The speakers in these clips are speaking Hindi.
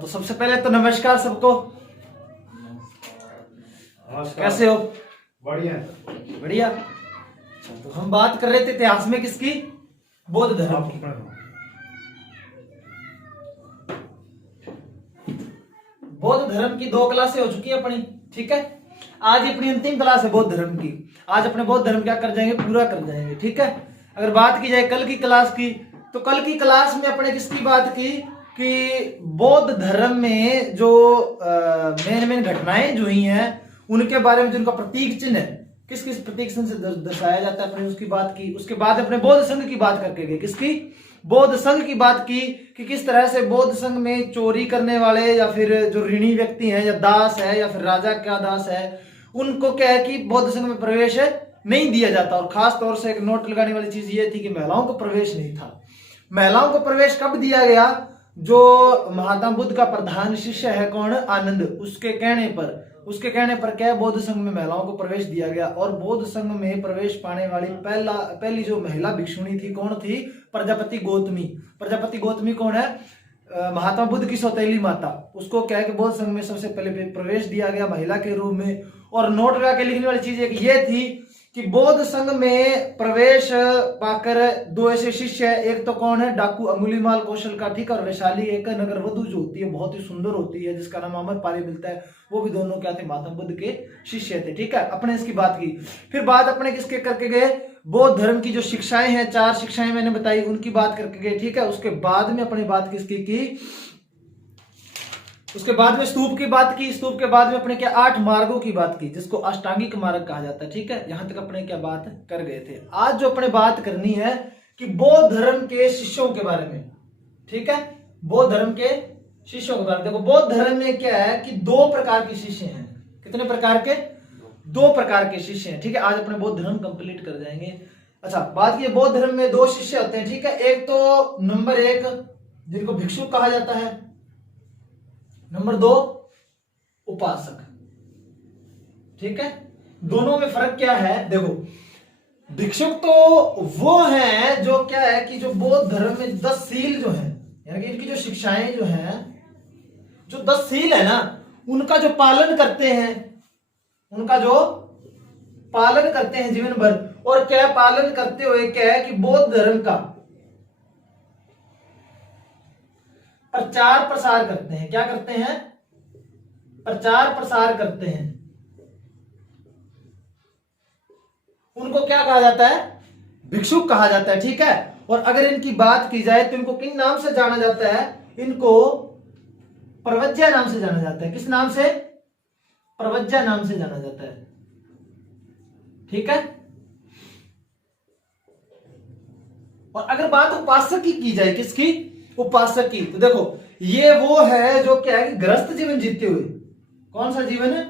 तो सबसे पहले तो नमस्कार सबको। कैसे हो? बढ़िया बढ़िया। अच्छा, तो हम बात कर रहे थे इतिहास में किसकी? बौद्ध धर्म की। बौद्ध धर्म की 2 क्लासें हो चुकी है अपनी, ठीक है। आज अपनी अंतिम क्लास है बौद्ध धर्म की। आज अपने बौद्ध धर्म क्या कर जाएंगे, पूरा कर जाएंगे, ठीक है। अगर बात की जाए कल की क्लास की, तो कल की क्लास में अपने किसकी बात की कि बौद्ध धर्म में जो मेन घटनाएं जो हुई हैं उनके बारे में, जिनका प्रतीक चिन्ह है, किस किस प्रतीक चिन्ह से दर्शाया जाता है, अपने उसकी बात की। उसके बाद अपने बौद्ध संघ की बात करके गए, किसकी? बौद्ध संघ की बात की कि किस तरह से बौद्ध संघ में चोरी करने वाले या फिर जो ऋणी व्यक्ति हैं या दास है या फिर राजा का दास है, उनको क्या है कि बौद्ध संघ में प्रवेश नहीं दिया जाता। और खास तौर से एक नोट लगाने वाली चीज ये थी कि महिलाओं को प्रवेश नहीं था। महिलाओं को प्रवेश कब दिया गया? जो महात्मा बुद्ध का प्रधान शिष्य है कौन? आनंद, उसके कहने पर क्या है, बौद्ध संघ में महिलाओं को प्रवेश दिया गया। और बौद्ध संघ में प्रवेश पाने वाली पहली जो महिला भिक्षुणी थी, कौन थी? प्रजापति गौतमी। प्रजापति गौतमी कौन है? महात्मा बुद्ध की सौतेली माता। उसको क्या है कि बौद्ध संघ में सबसे पहले प्रवेश दिया गया महिला के रूप में। और नोट लगा के लिखने वाली चीज एक ये थी कि बौद्ध संघ में प्रवेश पाकर 2 ऐसे शिष्य है। एक तो कौन है? डाकू अंगुलीमाल कौशल का, ठीक है। और वैशाली एक नगर वधु जो होती है, बहुत ही सुंदर होती है, जिसका नाम अमरपाली मिलता है, वो भी दोनों क्या थे? महात्मा बुद्ध के शिष्य थे, ठीक है। अपने इसकी बात की। फिर बात अपने किसके करके गए? बौद्ध धर्म की जो शिक्षाएं हैं, 4 शिक्षाएं मैंने बताई, उनकी बात करके गए, ठीक है। उसके बाद में अपनी बात किसकी की? उसके बाद में स्तूप की बात की। स्तूप के बाद में अपने क्या 8 मार्गों की बात की, जिसको अष्टांगिक मार्ग कहा जाता है, ठीक है। यहां तक अपने क्या बात कर गए थे। आज जो अपने बात करनी है कि बौद्ध धर्म के शिष्यों के बारे में, ठीक है। बौद्ध धर्म के शिष्यों के बारे में। देखो, बौद्ध धर्म में क्या है कि 2 प्रकार के शिष्य हैं। कितने प्रकार के? 2 प्रकार के शिष्य हैं, ठीक है। आज अपने बौद्ध धर्म कंप्लीट कर जाएंगे। अच्छा, बात की बौद्ध धर्म में 2 शिष्य होते हैं, ठीक है। एक तो नंबर 1 जिनको भिक्षु कहा जाता है, नंबर 2 उपासक, ठीक है। दोनों में फर्क क्या है? देखो, भिक्षुक तो वो है जो क्या है कि जो बौद्ध धर्म में 10 सील जो है, यानी कि इनकी जो शिक्षाएं जो हैं, जो 10 सील है ना, उनका जो पालन करते हैं, उनका जो पालन करते हैं जीवन भर। और क्या पालन करते हुए क्या है कि बौद्ध धर्म का प्रचार प्रसार करते हैं। क्या करते हैं? प्रचार प्रसार करते हैं। उनको क्या कहा जाता है? भिक्षुक कहा जाता है, ठीक है। और अगर इनकी बात की जाए तो इनको किन नाम से जाना जाता है? इनको प्रवज्या नाम से जाना जाता है। किस नाम से? प्रवज्या नाम से जाना जाता है, ठीक है। और अगर बात उपासक की जाए, किसकी? उपासक की, तो देखो ये वो है जो क्या है कि गृहस्थ जीवन जीते हुए। कौन सा जीवन है?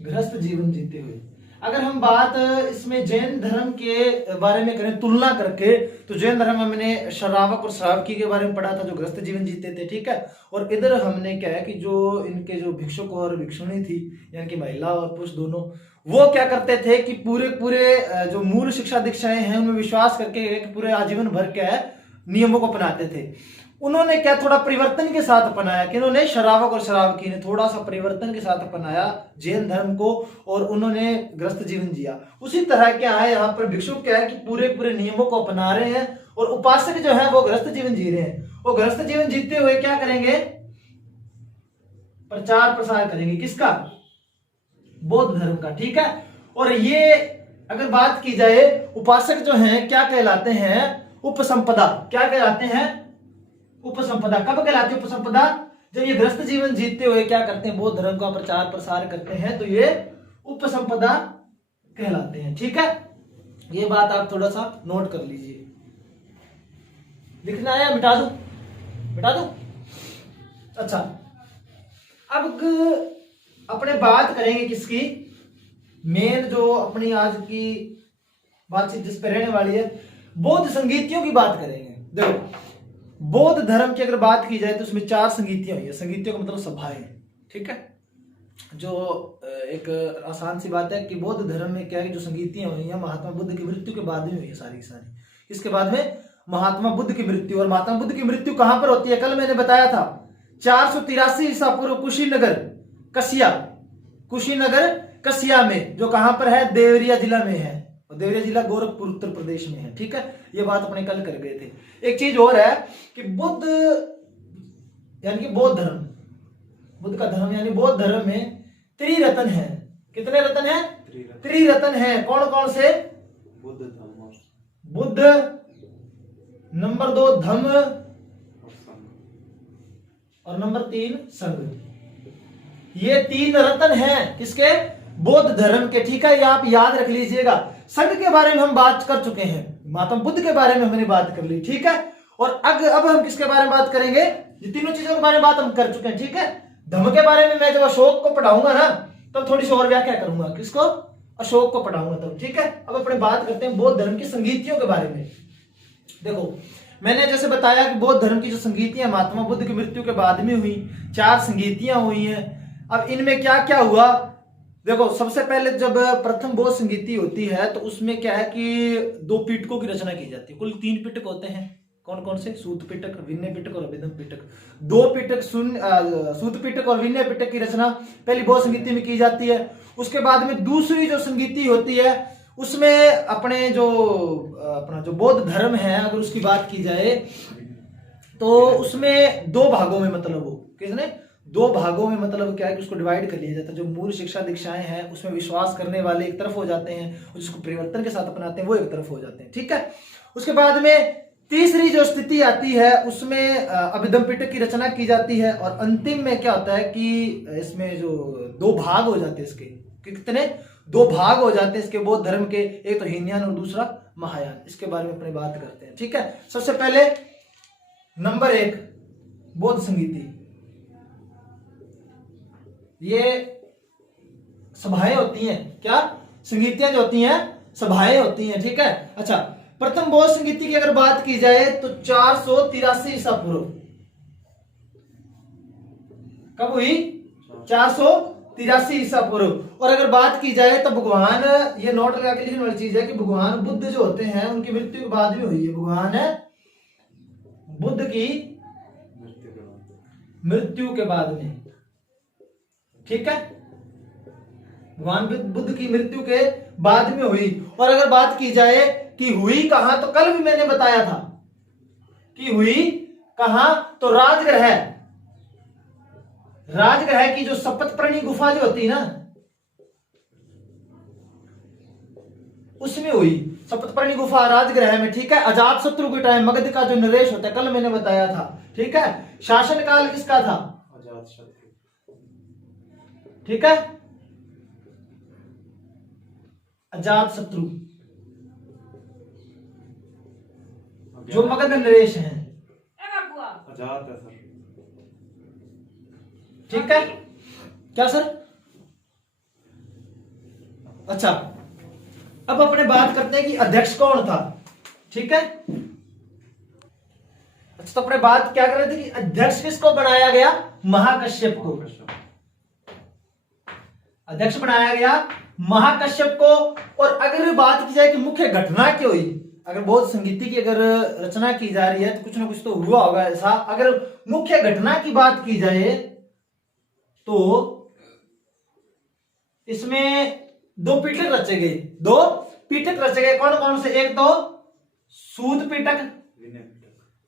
गृहस्थ जीवन जीते हुए। अगर हम बात इसमें जैन धर्म के बारे में करें तुलना करके, तो जैन धर्म में हमने श्रावक और श्रावकी के बारे में पढ़ा था, जो गृहस्थ जीवन जीते थे, ठीक है। और इधर हमने क्या है कि जो इनके जो भिक्षुक और भिक्षुणी थी, यानी कि महिला और पुरुष दोनों, वो क्या करते थे कि पूरे जो मूल शिक्षा दीक्षाएं हैं उनमें विश्वास करके पूरे आजीवन भर क्या है नियमों को अपनाते थे। उन्होंने क्या थोड़ा परिवर्तन के साथ अपनाया कि उन्होंने श्रावक और श्रावकी ने थोड़ा सा परिवर्तन के साथ अपनाया जैन धर्म को, और उन्होंने गृहस्थ जीवन जिया। उसी तरह क्या है यहाँ पर भिक्षुक क्या है कि पूरे नियमों को अपना रहे हैं, और उपासक जो है वो गृहस्थ जीवन जी रहे हैं। वो गृहस्थ जीवन जीते हुए क्या करेंगे? प्रचार प्रसार करेंगे। किसका? बौद्ध धर्म का, ठीक है। और ये अगर बात की जाए, उपासक जो हैं क्या कहलाते हैं? उपसंपदा। क्या कहलाते हैं? उपसंपदा। कब कहलाती है उपसंपदा? जब ये गृहस्थ जीवन जीते हुए क्या करते हैं? बौद्ध धर्म का प्रचार प्रसार करते हैं, तो ये उपसंपदा कहलाते हैं, ठीक है। ये बात आप थोड़ा सा नोट कर लीजिए। लिखना है? मिटा दूं? मिटा दूं? अच्छा, अब अपने बात करेंगे किसकी? मेन जो अपनी आज की बातचीत जिस पे रहने वाली है, बौद्ध संगीतियों की बात करेंगे। देखो, बौद्ध धर्म की अगर बात की जाए तो उसमें 4 संगीतियां हुई है। संगीतियों का मतलब सभाएं, ठीक है। जो एक आसान सी बात है कि बौद्ध धर्म में क्या है, जो संगीतियां हुई है महात्मा बुद्ध की मृत्यु के बाद में हुई है सारी की सारी। इसके बाद में महात्मा बुद्ध की मृत्यु। और महात्मा बुद्ध की मृत्यु कहां पर होती है? कल मैंने बताया था 483 ईसा पूर्व कुशीनगर कसिया में, जो कहां पर है? देवरिया जिला में है। और देवरिया जिला गोरखपुर उत्तर प्रदेश में है। ठीक है, ये बात अपने कल कर गए थे। एक चीज और है कि बुद्ध यानी कि बौद्ध धर्म, बुद्ध का धर्म यानी बौद्ध धर्म में त्रिरत्न है। कितने रत्न है? त्रिरत्न है। कौन कौन से? बुद्ध, धम्म, बुद्ध, नंबर 2 धम्म, और नंबर 3 संघ। ये 3 रत्न हैं किसके? बौद्ध धर्म के। ठीक है, ये आप याद रख लीजिएगा। संघ के बारे में हम बात कर चुके हैं, महात्मा बुद्ध के बारे में हमने बात कर ली। ठीक है, और अब हम किसके बारे में बात करेंगे? ये तीनों चीजों के बारे में बात हम कर चुके हैं। ठीक है, धम्म के बारे में मैं जब अशोक को पढ़ाऊंगा ना तब थोड़ी सी और व्याख्या करूंगा। किसको? अशोक को पढ़ाऊंगा तब। ठीक है, अब अपने बात करते हैं बौद्ध धर्म की संगीतियों के बारे में। देखो, मैंने जैसे बताया कि बौद्ध धर्म की जो संगीतियां महात्मा बुद्ध की मृत्यु के बाद में हुई, 4 संगीतियां हुई हैं। अब इनमें क्या क्या हुआ? देखो, सबसे पहले जब प्रथम बौद्ध संगीति होती है तो उसमें क्या है कि 2 पिटकों की रचना की जाती है। कुल 3 पिटक होते हैं। कौन कौन से? सूत पिटक, विनय पिटक और अभिधम पिटक। 2 पिटक, सूत पिटक और विनय पिटक की रचना पहली बौद्ध संगीति में की जाती है। उसके बाद में दूसरी जो संगीति होती है उसमें अपना जो बौद्ध धर्म है अगर उसकी बात की जाए तो उसमें 2 भागों में, मतलब वो किसने 2 भागों में, मतलब क्या है कि उसको डिवाइड कर लिया जाता है। जो मूल शिक्षा दीक्षाएं हैं उसमें विश्वास करने वाले एक तरफ हो जाते हैं और जिसको परिवर्तन के साथ अपनाते हैं वो एक तरफ हो जाते हैं। ठीक है, उसके बाद में तीसरी जो स्थिति आती है उसमें अभिधम पिटक की रचना की जाती है। और अंतिम में क्या होता है कि इसमें जो 2 भाग हो जाते हैं इसके, कितने 2 भाग हो जाते हैं इसके बौद्ध धर्म के, एक तो हीनयान और दूसरा महायान। इसके बारे में अपनी बात करते हैं। ठीक है, सबसे पहले नंबर 1 बौद्ध संगीति। ये सभाएं होती हैं। क्या? संगीतियां जो होती हैं सभाएं होती हैं। ठीक है, अच्छा, प्रथम बौद्ध संगीति की अगर बात की जाए तो 483 ईसा पूर्व कब हुई? 483 ईसा पूर्व। और अगर बात की जाए तो भगवान, ये नोट लगा के लिखने वाली चीज है कि भगवान बुद्ध जो होते हैं उनकी मृत्यु के बाद में हुई है। भगवान बुद्ध की मृत्यु के बाद में। ठीक है, भगवान बुद्ध की मृत्यु के बाद में हुई। और अगर बात की जाए कि हुई कहां, तो कल भी मैंने बताया था कि हुई कहां, तो राजगृह की जो सप्तपर्णी गुफा जो होती है ना उसमें हुई। सप्तपर्णी गुफा राजगृह में। ठीक है, अजातशत्रु के टाइम मगध का जो नरेश होता है कल मैंने बताया था। ठीक है, शासनकाल किसका था? अजातशत्रु। ठीक है, अजातशत्रु जो मगध नरेश हैं। अजात है सर। ठीक है, क्या सर? अच्छा, अब अपने बात करते हैं कि अध्यक्ष कौन था। ठीक है, अच्छा, तो अपने बात क्या कर रहे थे कि अध्यक्ष किसको बनाया गया? महाकश्यप को। अध्यक्ष बनाया गया महाकश्यप को। और अगर बात की जाए कि मुख्य घटना क्या हुई, अगर बौद्ध संगीति की अगर रचना की जा रही है तो कुछ ना कुछ तो हुआ होगा ऐसा। अगर मुख्य घटना की बात की जाए तो इसमें 2 पिटक रचे गए। 2 पिटक रचे गए। कौन कौन से? एक तो सूत पिटक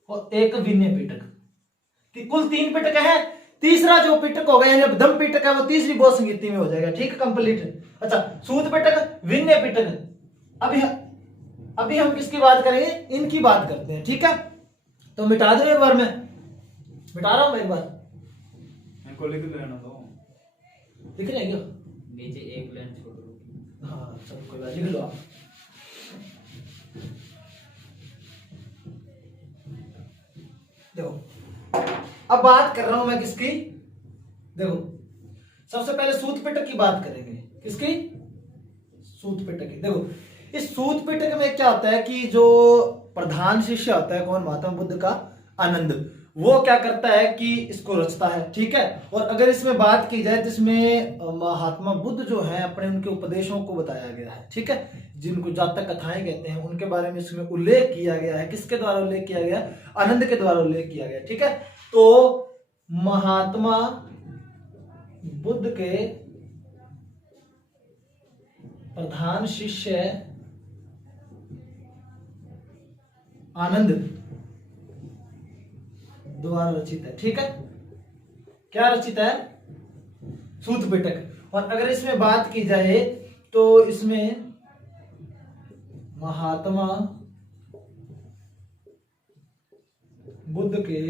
और एक विनय पिटक। कुल 3 पिटक है। तीसरा जो पिटक हो गया धम्म पिटक है वो तीसरी बौद्ध संगीति में हो जाएगा। ठीक है, कंप्लीट। अच्छा, सूत पिटक, विनय पिटक। अभी हम किसकी बात करेंगे? इनकी बात करते हैं। ठीक है, तो मिटा दो एक बार, मैं मिटा रहा हूं एक बार। इनको लिख लेना दो। लिख रहे हैं क्या? नीचे एक लाइन छोड़ दो। हाँ, चलो कोई बात, लिख लो आप। देखो, अब बात कर रहा हूं मैं किसकी? देखो, सबसे पहले सूत पिटक की बात करेंगे। किसकी? सूत पिटक की। देखो, इस सूत पिटक में क्या होता है कि जो प्रधान शिष्य होता है कौन? महात्मा बुद्ध का आनंद। वो क्या करता है कि इसको रचता है, ठीक है। और अगर इसमें बात की जाए जिसमें महात्मा बुद्ध जो है अपने उनके उपदेशों को बताया गया है, ठीक है, जिनको जातक कथाएं कहते हैं, उनके बारे में इसमें उल्लेख किया गया है। किसके द्वारा उल्लेख किया गया? आनंद के द्वारा उल्लेख किया गया, ठीक है। तो महात्मा बुद्ध के प्रधान शिष्य आनंद द्वारा रचित है, ठीक है। क्या रचित है? सूत पिटक। और अगर इसमें बात की जाए तो इसमें महात्मा बुद्ध के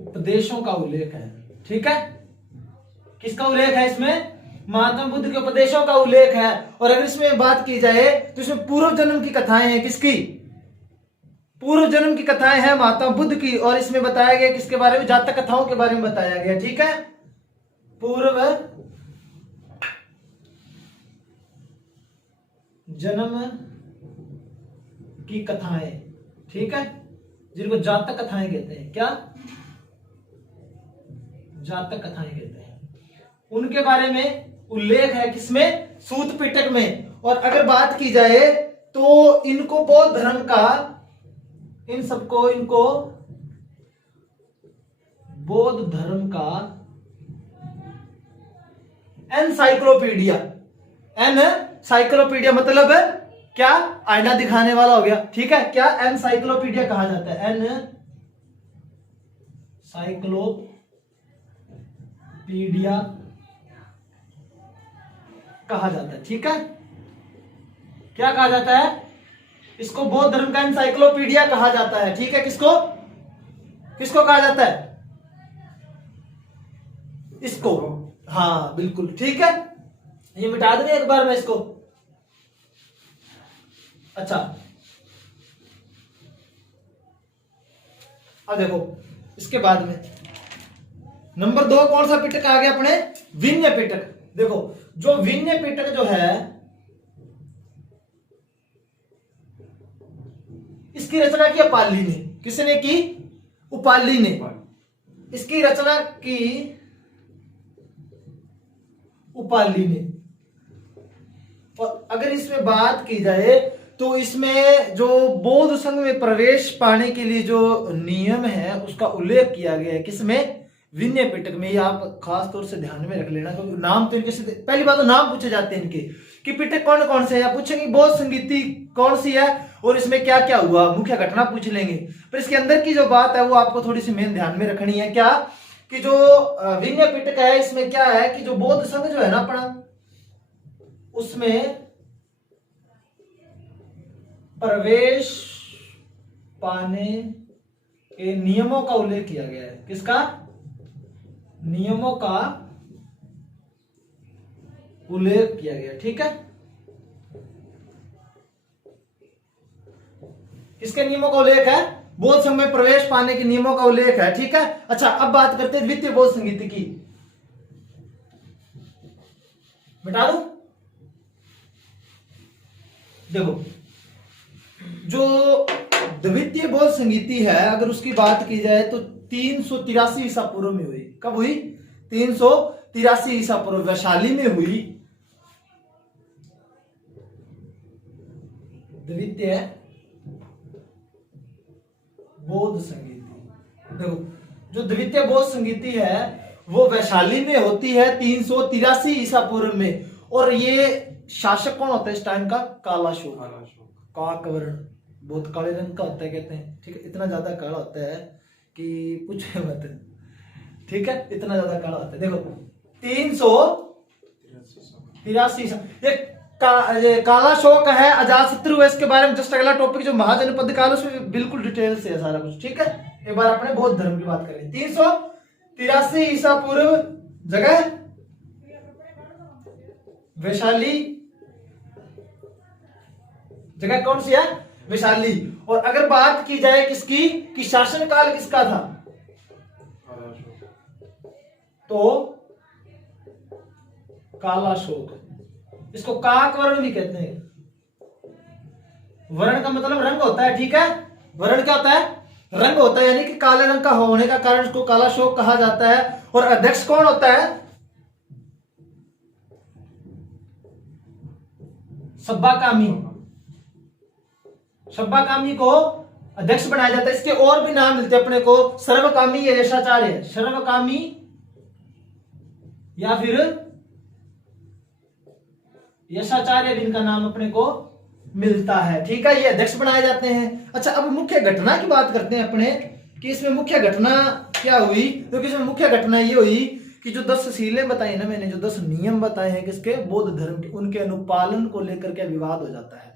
उपदेशों का उल्लेख है, ठीक है। किसका उल्लेख है इसमें? महात्मा बुद्ध के उपदेशों का उल्लेख है। और अगर इसमें बात की जाए तो इसमें पूर्व जन्म की कथाएं हैं। किसकी? पूर्व जन्म की कथाएं हैं महात्मा बुद्ध की। और इसमें बताया गया किसके बारे में? जातक कथाओं के बारे में बताया गया, ठीक है। पूर्व जन्म की कथाएं, ठीक है, जिनको जातक कथाएं कहते हैं। क्या? जातक कथाएं कहते हैं। उनके बारे में उल्लेख है किसमें? सूत पिटक में। और अगर बात की जाए तो इनको बौद्ध धर्म का, इन सबको, इनको बौद्ध धर्म का एनसाइक्लोपीडिया, एनसाइक्लोपीडिया मतलब क्या? आईना दिखाने वाला हो गया, ठीक है। क्या? एनसाइक्लोपीडिया कहा जाता है, एनसाइक्लोपीडिया कहा जाता है, ठीक है। क्या कहा जाता है? इसको बौद्ध धर्म का एनसाइक्लोपीडिया कहा जाता है, ठीक है। किसको? किसको कहा जाता है? इसको। हाँ बिल्कुल, ठीक है। ये मिटा देंगे एक बार में इसको। अच्छा, अब देखो इसके बाद में नंबर 2 कौन सा पिटक आ गया अपने? विन्य पिटक। देखो जो विन्य पिटक जो है, इसकी रचना की उपाली ने। किसने की? उपाली ने। इसकी रचना की उपाली ने। और अगर इसमें बात की जाए तो इसमें जो बौद्ध संघ में प्रवेश पाने के लिए जो नियम है उसका उल्लेख किया गया है। किसमें? विनय पिटक में। ये आप खास तौर से ध्यान में रख लेना, क्योंकि नाम तो इनके से पहली बात तो नाम पूछे जाते हैं इनके कि पिटक कौन कौन से है, या पूछेंगे बौद्ध संगीति कौन सी है और इसमें क्या क्या हुआ, मुख्य घटना पूछ लेंगे। पर इसके अंदर की जो बात है वो आपको थोड़ी सी मेन ध्यान में रखनी है। क्या? कि जो विनय पिटक है इसमें क्या है कि जो बौद्ध संघ जो है ना अपना, उसमें प्रवेश पाने के नियमों का उल्लेख किया गया है। किसका? नियमों का उल्लेख किया गया, ठीक है। किसके नियमों का उल्लेख है? बौद्ध संघ में प्रवेश पाने के नियमों का उल्लेख है, ठीक है। अच्छा, अब बात करते हैं द्वितीय बौद्ध संगीति की। मिटा दूं? देखो जो द्वितीय बौद्ध संगीति है अगर उसकी बात की जाए तो 383 ईसा पूर्व में हुई। कब हुई? 383 ईसा पूर्व वैशाली में हुई द्वितीय बौद्ध संगीति। देखो जो द्वितीय बौद्ध संगीति है वो वैशाली में होती है 383 ईसा पूर्व में। और ये शासक कौन होता है इस टाइम का? कालाशोक। काक वर्ण, बहुत काले रंग का होता है कहते हैं, ठीक है। इतना ज्यादा काला होता है कि पूछे मत, ठीक है, इतना ज्यादा काला होता है। देखो 383 ये काला शोक है, अजातशत्रु है। इसके बारे में जस्ट अगला टॉपिक जो महाजनपद काल उसमें बिल्कुल डिटेल से है सारा कुछ, ठीक है। एक बार अपने बौद्ध धर्म की बात करें। 383 ईसा पूर्व जगह वैशाली, जगह कौन सी है? वैशाली। और अगर बात की जाए किसकी कि शासनकाल किसका था तो कालाशोक। इसको काक वर्ण भी कहते हैं। वर्ण का मतलब रंग होता है, ठीक है। वर्ण क्या होता है? रंग होता है, यानी कि काले रंग का होने का कारण उसको काला अशोक कहा जाता है। और अध्यक्ष कौन होता है? सब्बाकामी। सब्बाकामी को अध्यक्ष बनाया जाता है। इसके और भी नाम मिलते हैं अपने को, सर्वकामी या यशाचार्य, सर्वकामी या फिर यशाचार्य भी इनका नाम अपने को मिलता है। ठीक है, ये अध्यक्ष बनाए जाते हैं। अच्छा, अब मुख्य घटना की बात करते हैं अपने कि इसमें मुख्य घटना क्या हुई। तो इसमें मुख्य घटना ये हुई कि जो 10 शीलें बताई ना मैंने, जो 10 नियम बताए हैं किसके? बौद्ध धर्म के, उनके अनुपालन को लेकर के विवाद हो जाता है।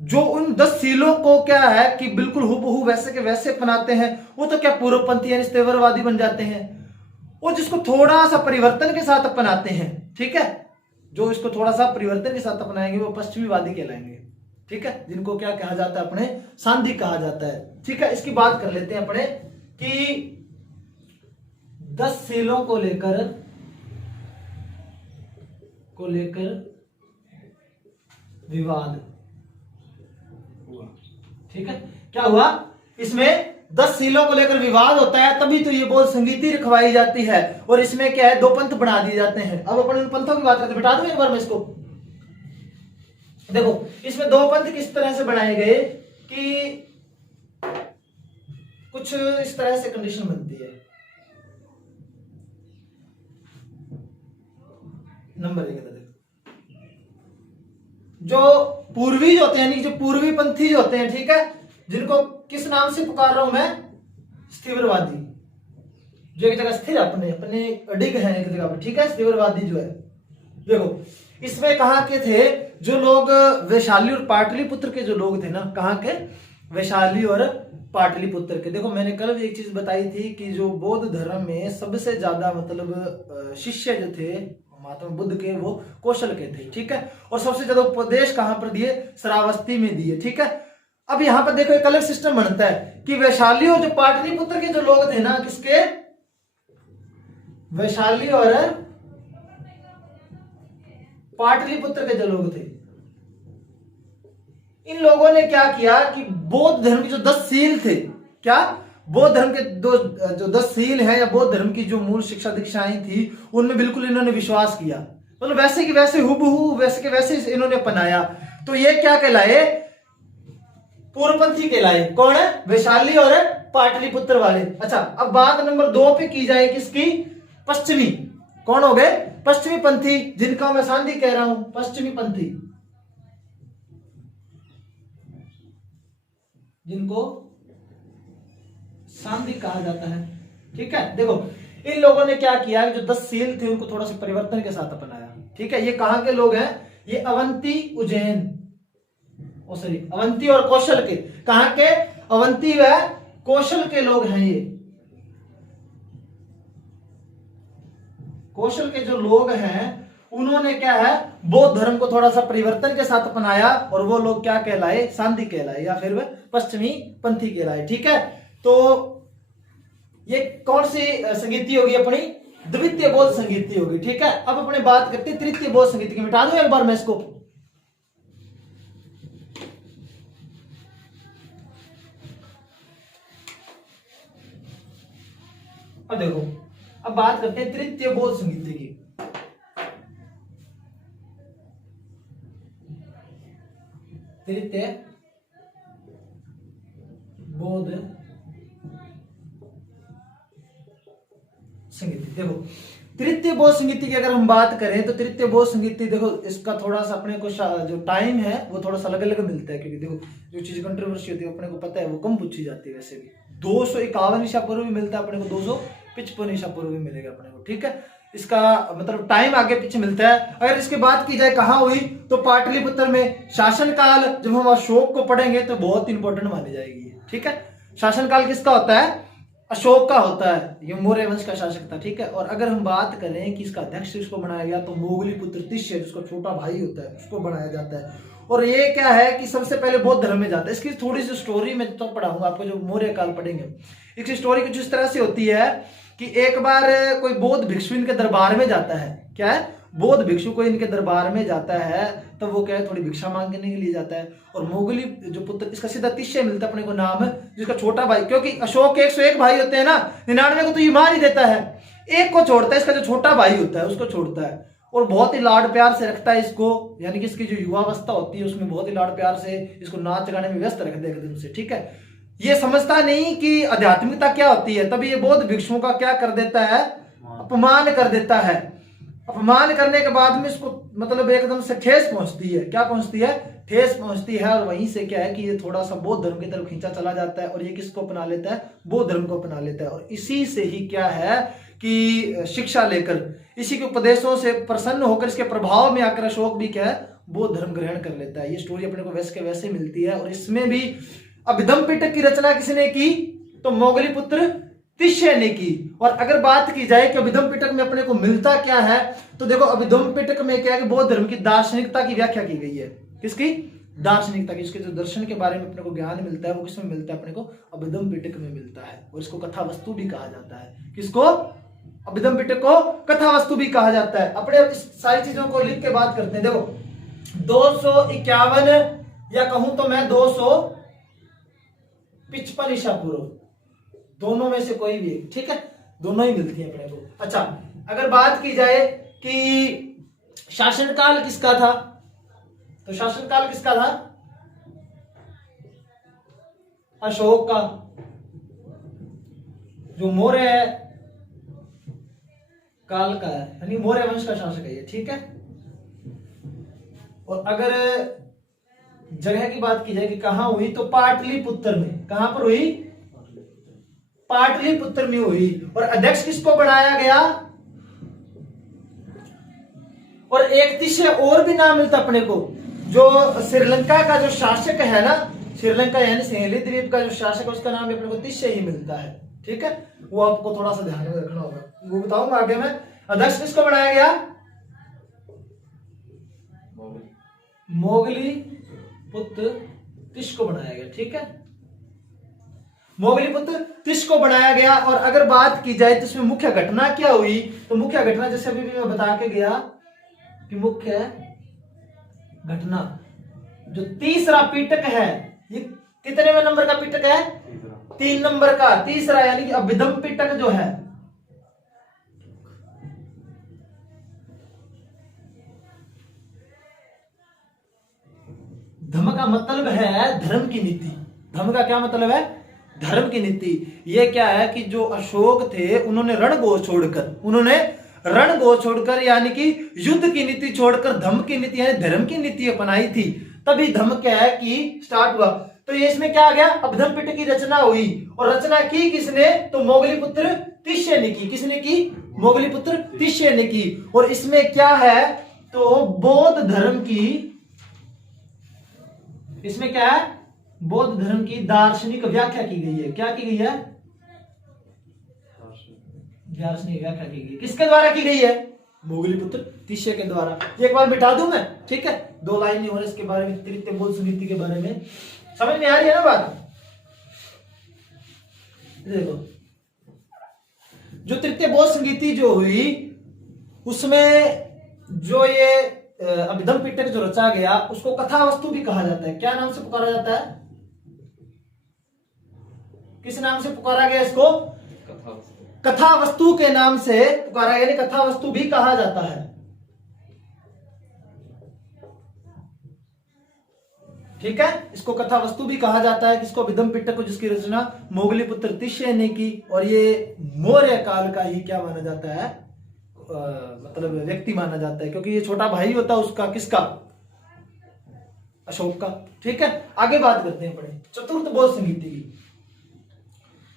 जो उन 10 शीलों को क्या है कि बिल्कुल हुबहू वैसे के वैसे अपनाते हैं, वो तो क्या पूर्वपंथी यानी तेवरवादी बन जाते हैं। वो जिसको थोड़ा सा परिवर्तन के साथ अपनाते हैं, ठीक है, जो इसको थोड़ा सा परिवर्तन के साथ अपनाएंगे वो पश्चिमीवादी कहलाएंगे। ठीक है, जिनको क्या कहा जाता है? अपने सांधी कहा जाता है। ठीक है, इसकी बात कर लेते हैं अपने कि 10 शीलों को लेकर विवाद हुआ। ठीक है, क्या हुआ? इसमें 10 शीलों को लेकर विवाद होता है, तभी तो ये बौद्ध संगीति रखवाई जाती है। और इसमें क्या है? 2 पंथ बना दिए जाते हैं। अब अपन उन पंथों की बात करते हैं। बिठा दूं एक बार मैं इसको। देखो, इसमें 2 पंथ किस तरह से बनाए गए कि कुछ इस तरह से कंडीशन बनती है। नंबर 1 जो पूर्वी जो होते हैं, यानी जो पूर्वी पंथी जो होते हैं, ठीक है, जिनको किस नाम से पुकार रहा हूं मैं? स्थिरवादी, जो एक जगह स्थिर अपने अडिग है एक जगह पर। ठीक है, स्थिरवादी जो है। देखो, इसमें कहां के थे जो लोग? वैशाली और पाटलिपुत्र के जो लोग थे ना, कहां के? वैशाली और पाटलिपुत्र के। देखो, मैंने कल एक चीज बताई थी कि जो बौद्ध धर्म में सबसे ज्यादा मतलब शिष्य जो थे महात्मा बुद्ध के, वो कौशल के थे। ठीक है, और सबसे ज्यादा उपदेश कहां पर दिए? श्रावस्ती में दिए। ठीक है, अब यहां पर देखो एक अलग सिस्टम बनता है कि वैशाली और जो पाटलिपुत्र के जो लोग थे ना, किसके? वैशाली और पाटलिपुत्र के जो लोग थे, इन लोगों ने क्या किया कि बौद्ध धर्म के जो 10 शील थे, क्या? बौद्ध धर्म के जो 10 शील है या बौद्ध धर्म की जो मूल शिक्षा दीक्षाएं थी, उनमें बिल्कुल इन्होंने विश्वास किया। मतलब वैसे कि वैसे हुबहू वैसे के वैसे इन्होंने अपनाया। तो ये क्या कहलाए? पूर्वपंथी कहलाए। कौन है? वैशाली और पाटलिपुत्र वाले। अच्छा, अब बात नंबर 2 पे की जाए किसकी? पश्चिमी। कौन हो गए? पश्चिमी पंथी, जिनका मैं सांधी कह रहा हूं, पश्चिमी पंथी, जिनको सांधी कहा जाता है। ठीक है, देखो इन लोगों ने क्या किया, जो 10 शील थे उनको थोड़ा सा परिवर्तन के साथ अपनाया। ठीक है, ये कहां के लोग हैं? ये अवंती, उज्जैन, सॉरी अवंती और कौशल के। कहां के? अवंती व कौशल के लोग हैं। ये कौशल के जो लोग हैं उन्होंने क्या है? बौद्ध धर्म को थोड़ा सा परिवर्तन के साथ अपनाया, और वो लोग क्या कहलाए? सांधी कहलाए, या फिर वह पश्चिमी पंथी कहलाए। ठीक है, तो ये कौन सी संगीति होगी अपनी? द्वितीय बौद्ध संगीति होगी। ठीक है, अब अपने बात करते हैं तृतीय बौद्ध संगीति की। मिटा दूं एक बार मैं इसको। अब देखो, अब बात करते हैं तृतीय बौद्ध संगीति की। तृतीय बौद्ध संगीति। देखो, तृतीय बौद्ध संगीति की अगर हम बात करें तो तृतीय बौद्ध संगीति, देखो इसका थोड़ा सा अपने को जो टाइम है वो थोड़ा सा अलग अलग मिलता है, क्योंकि देखो जो चीज कंट्रोवर्सी होती है अपने को पता है वो कम पूछी जाती है। वैसे भी 251 ईसा पूर्व भी मिलता है अपने को, 255 ईसा पूर्व भी मिलेगा अपने को। ठीक है, इसका मतलब टाइम आगे पीछे मिलता है। अगर इसकी बात की जाए कहाँ हुई, तो पाटलिपुत्र में। शासनकाल जब हम अशोक को पढ़ेंगे तो बहुत इंपॉर्टेंट मानी जाएगी। ठीक है, शासनकाल किसका होता है? अशोक का होता है, ये मौर्य वंश का शासक था। ठीक है, और अगर हम बात करें कि इसका अध्यक्ष किसको बनाया गया, तो मोगली पुत्र तिष्य, जिसको छोटा भाई होता है, उसको बनाया जाता है। और ये क्या है कि सबसे पहले बौद्ध धर्म में जाता है। इसकी थोड़ी सी स्टोरी मैं तो पढ़ाऊंगा आपको, जो मौर्य काल पढ़ेंगे। इसकी स्टोरी कुछ इस तरह से होती है कि एक बार कोई बौद्ध भिक्षु इनके दरबार में जाता है। क्या है? बौद्ध भिक्षु कोई इनके दरबार में जाता है, तो वो क्या है, थोड़ी भिक्षा मांगने के लिए जाता है। और मोगली जो पुत्र, इसका सीधा तिष्य मिलता है अपने को नाम, जिसका छोटा भाई, क्योंकि अशोक के 101 भाई होते हैं ना, 99 को तो ये मार ही देता है, एक को छोड़ता है, इसका जो छोटा भाई होता है उसको छोड़ता है और बहुत ही लाड प्यार से रखता है इसको। यानी कि इसकी जो युवावस्था होती है उसमें बहुत ही लाड प्यार से इसको नाच गाने में व्यस्त रख देगा एकदम से। ठीक है, ये समझता नहीं कि आध्यात्मिकता क्या होती है, तभी ये बौद्ध भिक्षुओं का क्या कर देता है, अपमान कर देता है। अपमान करने के बाद में इसको मतलब एकदम से ठेस पहुंचती है। क्या पहुंचती है? ठेस पहुंचती है। और वहीं से क्या है कि ये थोड़ा सा बौद्ध धर्म की तरफ खींचा चला जाता है और ये किसको अपना लेता है? बौद्ध धर्म को अपना लेता है। और इसी से ही क्या है कि शिक्षा लेकर, इसी के उपदेशों से प्रसन्न होकर, इसके प्रभाव में आकर अशोक भी क्या है, बौद्ध धर्म ग्रहण कर लेता है। ये स्टोरी अपने को वैसे के वैसे मिलती है। और इसमें भी अभिधम पिटक की रचना किसने की? तो मोगली पुत्र तिष्य ने की। और अगर बात की जाए कि अभिधम पिटक में अपने को मिलता क्या है, तो देखो अभिधम पिटक में क्या है कि बौद्ध धर्म की दार्शनिकता की व्याख्या की गई है। किसकी? दार्शनिकता की। इसके जो दर्शन के बारे में अपने को ज्ञान मिलता है वो किसमें मिलता है? अपने को अभिधम पिटक में मिलता है। और इसको कथा वस्तु भी कहा जाता है। किसको? अभिधम पिटक को कथा वस्तु भी कहा जाता है। अपने इस सारी चीजों को लिख के बात करते हैं। देखो 251 या कहूं तो मैं 255 ईसा पूर्व, दोनों में से कोई भी एक। ठीक है, दोनों ही मिलती है अपने को। अच्छा, अगर बात की जाए कि शासनकाल किसका था, तो शासनकाल किसका था? अशोक का, जो मौर्य काल का है, यानी मौर्य वंश का शासक है ये। ठीक है, और अगर जगह की बात की जाए कि कहां हुई, तो पाटलिपुत्र में। कहां पर हुई? पाटलिपुत्र में हुई। और अध्यक्ष किसको बनाया गया? और एक तिष्य और भी नाम मिलता अपने को, जो श्रीलंका का जो शासक है ना, श्रीलंका यानी सहेली द्वीप का जो शासक है, उसका नाम भी अपने को तिष्य ही मिलता है। ठीक है, वो आपको थोड़ा सा ध्यान में रखना होगा, वो बताऊंगा आगे मैं। अध्यक्ष किसको बनाया गया? मोगली पुत्र तिष्य को बनाया गया। ठीक है, मोगली पुत्र तिष्य को बनाया गया। और अगर बात की जाए तो इसमें मुख्य घटना क्या हुई, तो मुख्य घटना जैसे अभी भी मैं बता के गया कि मुख्य घटना जो तीसरा पिटक है, ये कितने नंबर का पिटक है? 3 नंबर का तीसरा, यानी कि अभिधम पिटक जो है, धर्म का मतलब है धर्म की नीति। धर्म का क्या मतलब है? धर्म की नीति। ये क्या है कि जो अशोक थे उन्होंने रणगोह छोड़कर यानी कि युद्ध की नीति छोड़कर धर्म की नीति यानी धर्म की नीति अपनाई थी, तभी धर्म क्या है कि स्टार्ट हुआ। तो ये इसमें क्या आ गया? अभिधम पिटक की रचना हुई। और रचना की किसने? तो मोगली पुत्र तिष्य ने की। किसने की? मोगली पुत्र तिष्य ने की। और इसमें क्या है? तो बौद्ध धर्म की, इसमें क्या है? बौद्ध धर्म की दार्शनिक व्याख्या की गई है। क्या की गई है? दार्शनिक व्याख्या की गई। किसके द्वारा की गई है? मोगली पुत्र तिष्य के द्वारा। एक बार बिठा दूं मैं, ठीक है, 2 लाइन नहीं हो रही इसके बारे में, तृतीय बौद्ध संगीति के बारे में। समझ में आ रही है ना बात? देखो, जो तृतीय बौद्ध संगीति जो हुई उसमें जो ये अभिधम पिटक जो रचा गया उसको कथा वस्तु भी कहा जाता है। क्या नाम से पुकारा जाता है? किस नाम से पुकारा गया इसको? कथा वस्तु के नाम से पुकारा, यानी कथा वस्तु भी कहा जाता है। ठीक है, इसको कथा वस्तु भी कहा जाता है। किसको? अभिधम पिटक को, जिसकी रचना मोगली पुत्र तिष्य ने की। और ये मौर्य काल का ही क्या माना जाता है? मतलब व्यक्ति माना जाता है, क्योंकि ये छोटा भाई होता है उसका। किसका? अशोक का। ठीक है, आगे बात करते हैं अपने चतुर्थ बौद्ध संगीति की।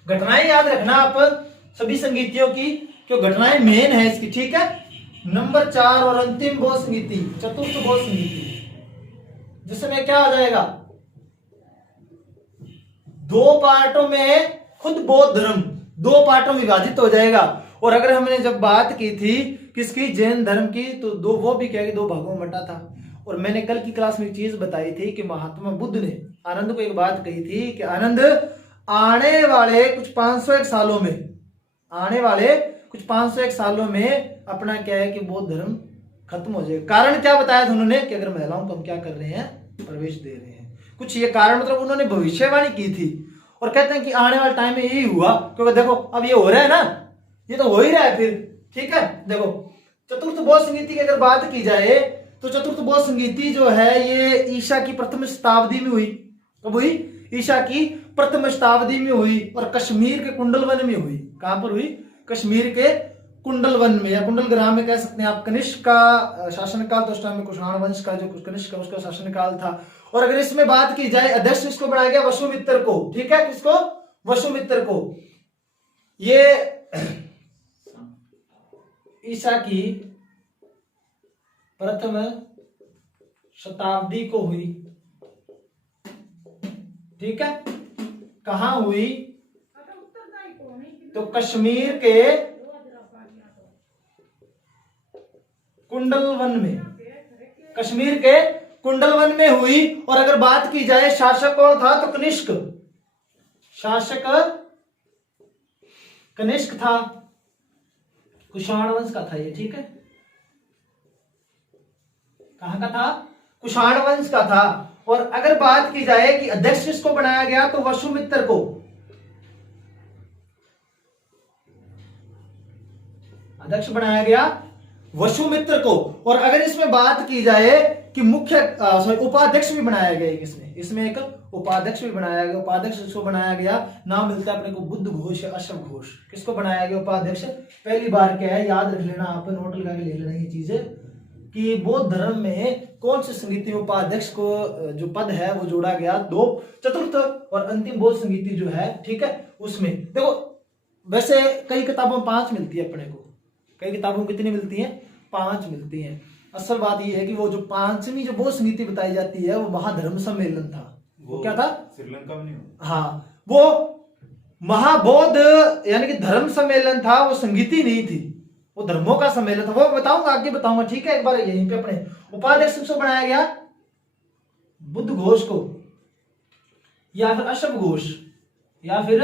घटनाएं याद रखना आप सभी संगीतियों की, क्यों घटनाएं मेन है इसकी। ठीक है, नंबर 4 और अंतिम बौद्ध संगीति, चतुर्थ बौद्ध संगीति, जिसमें क्या आ जाएगा? 2 पार्टों में खुद बौद्ध धर्म 2 पार्टों में विभाजित हो जाएगा। और अगर हमने जब बात की थी किसकी? जैन धर्म की, तो वो भी क्या 2 भागों में बटा था। और मैंने कल की क्लास में एक चीज बताई थी कि महात्मा बुद्ध ने आनंद को एक बात कही थी कि आनंद, आने वाले कुछ 501 सालों में आने वाले कुछ 501 सालों में अपना क्या है कि बौद्ध धर्म खत्म हो जाएगा। कारण क्या बताया था उन्होंने कि अगर महिलाओं को हम क्या कर रहे हैं, प्रवेश दे रहे हैं। कुछ ये कारण मतलब उन्होंने भविष्यवाणी की थी और कहते हैं कि आने वाले टाइम में यही हुआ, क्योंकि देखो अब ये हो रहा है ना, ये तो हो ही रहा है फिर। ठीक है, देखो चतुर्थ बौद्ध संगीति की अगर बात की जाए तो चतुर्थ बौद्ध संगीति जो है ये ईसा की प्रथम शताब्दी में हुई। कब हुई? ईसा की प्रथम शताब्दी में हुई और कश्मीर के कुंडलवन में हुई। कहां पर हुई? कश्मीर के कुंडलवन में या कुंडल ग्राम में कह सकते हैं आप। कनिष्क का शासनकाल, तो उस टाइम में कुषाण वंश का जो कनिष्क उसका शासनकाल था। और अगर इसमें बात की जाए अध्यक्ष किसको बनाया गया? वसुमित्र को। ठीक है, किसको? वसुमित्र को। ये ईसा की प्रथम शताब्दी को हुई। ठीक है, कहां हुई? तो कश्मीर के कुंडलवन में, कश्मीर के कुंडलवन में हुई। और अगर बात की जाए शासक कौन था तो कनिष्क, शासक कनिष्क था, कुषाण वंश का था ये। ठीक है, कहां का था? कुषाण वंश का था। और अगर बात की जाए कि अध्यक्ष किसको बनाया गया तो वसुमित्र को, अध्यक्ष बनाया गया वसुमित्र को। और अगर इसमें बात की जाए कि मुख्य उपाध्यक्ष भी बनाया गया इसमें एक उपाध्यक्ष भी बनाया गया। उपाध्यक्ष किसको बनाया गया? नाम मिलता है अपने को बुद्ध घोष या अशव घोष। किसको बनाया गया उपाध्यक्ष? पहली बार क्या है, याद रख लेना, आप नोट लगा के ले लेना ये चीजें कि बौद्ध धर्म में कौन सी संगीति में उपाध्यक्ष को जो पद है वो जोड़ा गया। दो चतुर्थ और अंतिम बौद्ध संगीति जो है, ठीक है, उसमें देखो वैसे कई किताबों में 5 मिलती है अपने को। कई किताबों में कितनी मिलती हैं? 5 मिलती हैं। असल बात यह है कि वो जो 5वीं जो बौद्ध संगीति बताई जाती है वो महाधर्म सम्मेलन था। वो क्या था? श्रीलंका में नहीं हुआ। हाँ, वो महाबौद्ध यानी कि धर्म सम्मेलन था, वो संगीति नहीं थी, वो धर्मों का सम्मेलन था। वो बताऊंगा, आगे बताऊंगा। ठीक है, एक बार यहीं पे अपने उपाध्यक्ष किसको बनाया गया? बुद्ध घोष को, या फिर अशव घोष, या फिर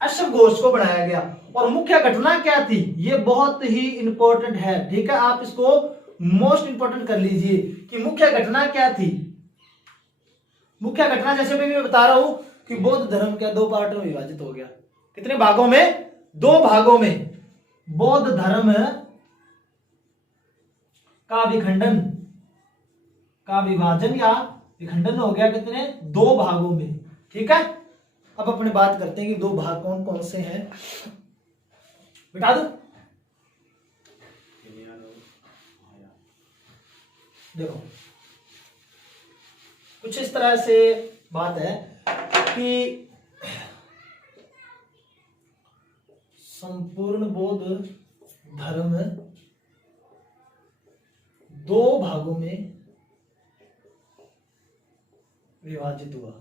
अशव घोष को बनाया गया। और मुख्य घटना क्या थी? ये बहुत ही इंपॉर्टेंट है। ठीक है, आप इसको मोस्ट इंपॉर्टेंट कर लीजिए कि मुख्य घटना क्या थी। मुख्य घटना जैसे मैं बता रहा हूं कि बौद्ध धर्म क्या 2 पार्टों में विभाजित हो गया। कितने भागों में? 2 भागों में। बौद्ध धर्म का विखंडन, का विभाजन या विखंडन हो गया। कितने? 2 भागों में। ठीक है, अब अपने बात करते हैं कि 2 भाग कौन कौन से हैं। बता दो, देखो कुछ इस तरह से बात है कि संपूर्ण बौद्ध धर्म 2 भागों में विभाजित हुआ।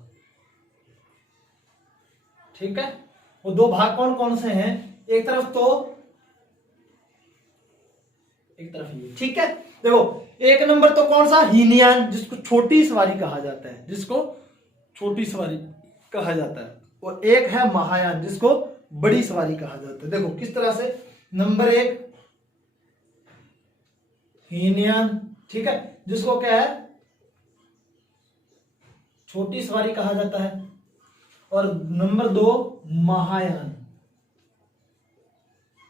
ठीक है, वो 2 भाग कौन कौन से हैं? एक तरफ ये। ठीक है, देखो एक नंबर तो कौन सा? हीनयान, जिसको छोटी सवारी कहा जाता है, जिसको छोटी सवारी कहा जाता है। और एक है महायान, जिसको बड़ी सवारी कहा जाता है। देखो किस तरह से। नंबर 1 हीनयान, ठीक है, जिसको क्या है? छोटी सवारी कहा जाता है। और नंबर 2 महायान,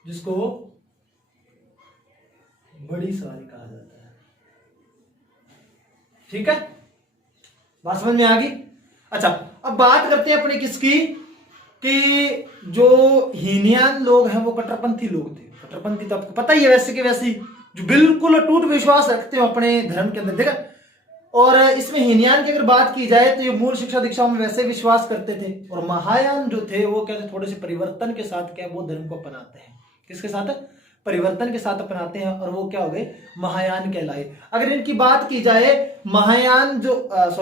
जिसको बड़ी सवारी कहा जाता है। ठीक है, बात समझ में आ गई? अच्छा, अब बात करते हैं अपने किसकी कि जो हीनयान लोग हैं वो कट्टरपंथी लोग थे। कट्टरपंथी तो आपको पता ही है, वैसे के वैसी जो बिल्कुल अटूट विश्वास रखते हो अपने धर्म के अंदर। देखा, और इसमें हीनयान की अगर बात की जाए तो ये मूल शिक्षा दीक्षाओं में वैसे विश्वास करते थे। और महायान जो थे वो क्या थे? थोड़े से परिवर्तन के साथ क्या बौद्ध धर्म को अपनाते हैं। किसके साथ? परिवर्तन के साथ अपनाते हैं, और वो क्या हो गए? महायान कहलाए। अगर इनकी बात की जाए, महायान जो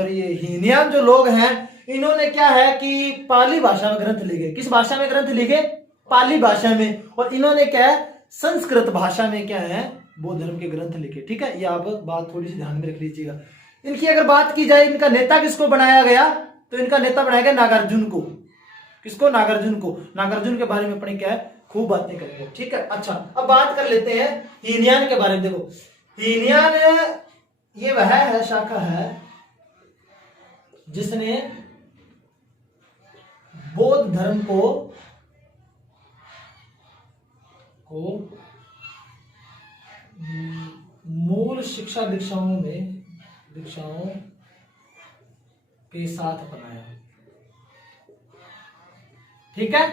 ये हीनयान जो लोग हैं, इन्होंने क्या है कि पाली भाषा में ग्रंथ लिखे। किस भाषा में ग्रंथ लिखे? पाली भाषा में। और इन्होंने क्या है? संस्कृत भाषा में क्या है? बौद्ध धर्म के ग्रंथ लिखे। ठीक है, ये आप बात थोड़ी सी ध्यान में रख लीजिएगा। इनकी अगर बात की जाए, इनका नेता किसको बनाया गया? तो इनका नेता बनाया गया नागार्जुन को। किसको? नागार्जुन को। नागार्जुन के बारे में अपने क्या है, खूब बातें करेंगे, ठीक है। अच्छा, अब बात कर लेते हैं हीनयान के बारे में। देखो, हीनयान ये वह है शाखा है जिसने बौद्ध धर्म को मूल शिक्षा दीक्षाओं के साथ अपनाया, ठीक है।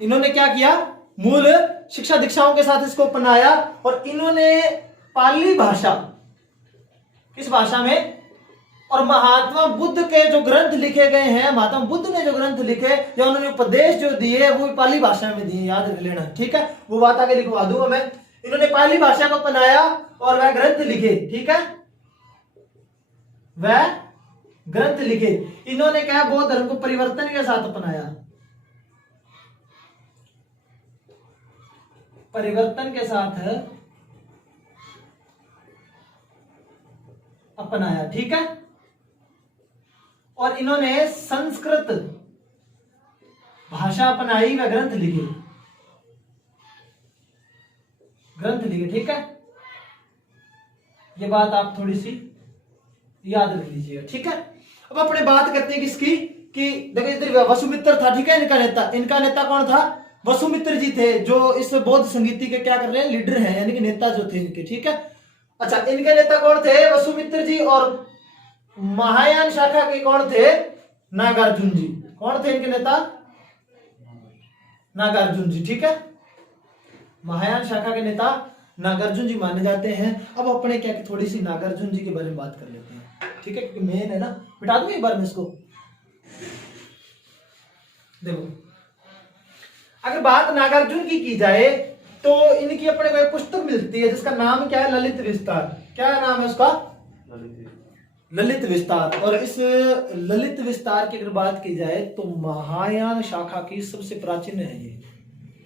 इन्होंने क्या किया? मूल शिक्षा दीक्षाओं के साथ इसको अपनाया, और इन्होंने पाली भाषा, किस भाषा में? और महात्मा बुद्ध के जो ग्रंथ लिखे गए हैं, महात्मा बुद्ध ने जो ग्रंथ लिखे या उन्होंने उपदेश जो दिए वो भी पाली भाषा में दिए, याद रख लेना, ठीक है। वो बात आगे लिखवा दूंगा मैं। इन्होंने पाली भाषा को अपनाया और वह ग्रंथ लिखे, ठीक है, वह ग्रंथ लिखे। इन्होंने क्या? बौद्ध धर्म को परिवर्तन के साथ अपनाया, परिवर्तन के साथ अपनाया, ठीक है। और इन्होंने संस्कृत भाषा अपनाई व ग्रंथ लिखे, ठीक है। ये बात आप थोड़ी सी याद रख लीजिएगा, ठीक है। अब अपने बात करते हैं किसकी, कि देखो इधर वसुमित्र था, ठीक है, इनका नेता कौन था? वसुमित्र जी थे, जो इस बौद्ध संगीति के क्या कर रहे हैं? लीडर हैं, यानी कि नेता जो थे इनके, ठीक है। अच्छा, इनके नेता कौन थे? वसुमित्र जी। और महायान शाखा के कौन थे? नागार्जुन जी। कौन थे इनके नेता? नागार्जुन जी, ठीक है। महायान शाखा के नेता नागार्जुन जी माने जाते हैं। अब अपने क्या थोड़ी सी नागार्जुन जी के बारे में बात कर लेते हैं, ठीक है, क्योंकि मेन है ना। बिठा दूं एक बार में इसको। देखो, अगर बात नागार्जुन की जाए तो इनकी अपने को एक पुस्तक मिलती है जिसका नाम क्या है? ललित विस्तार। क्या नाम है उसका? ललित विस्तार। और इस ललित विस्तार की अगर बात की जाए तो महायान शाखा की सबसे प्राचीन है ये,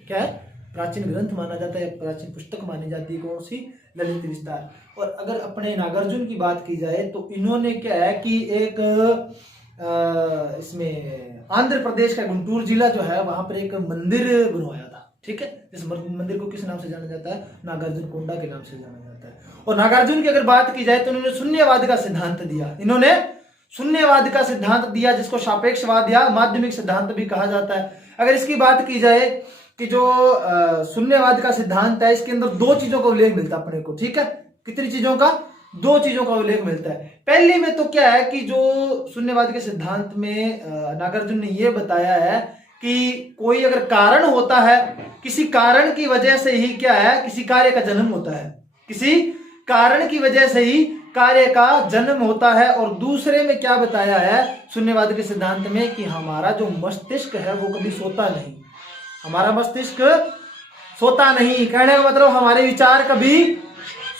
क्या है? प्राचीन ग्रंथ माना जाता है, प्राचीन पुस्तक मानी जाती है, कौन सी? ललित विस्तार। और अगर अपने नागार्जुन की बात की जाए तो इन्होंने क्या है कि एक इसमें आंध्र प्रदेश का गुंटूर जिला जो है वहां पर एक मंदिर बनवाया था, ठीक है। इस मंदिर को किस नाम से जाना जाता है? नागार्जुन कोंडा के नाम से जाना जाता है। और नागार्जुन की अगर बात की जाए तो इन्होंने शून्यवाद का सिद्धांत दिया, इन्होंने शून्यवाद का सिद्धांत दिया, जिसको सापेक्षवाद या माध्यमिक सिद्धांत भी कहा जाता है। अगर इसकी बात की जाए कि जो शून्यवाद का सिद्धांत है, इसके अंदर दो चीजों का उल्लेख मिलता है अपने को, ठीक है। कितनी चीजों का? दो चीजों का उल्लेख मिलता है। पहले में तो क्या है कि जो शून्यवाद के सिद्धांत में नागार्जुन ने यह बताया है कि कोई अगर कारण होता है, किसी कारण की वजह से ही क्या है, किसी कार्य का जन्म होता है, किसी कारण की वजह से ही कार्य का जन्म होता है। और दूसरे में क्या बताया है शून्यवाद के सिद्धांत में कि हमारा जो मस्तिष्क है वो कभी सोता नहीं, हमारा मस्तिष्क सोता नहीं। कहने का मतलब हमारे विचार कभी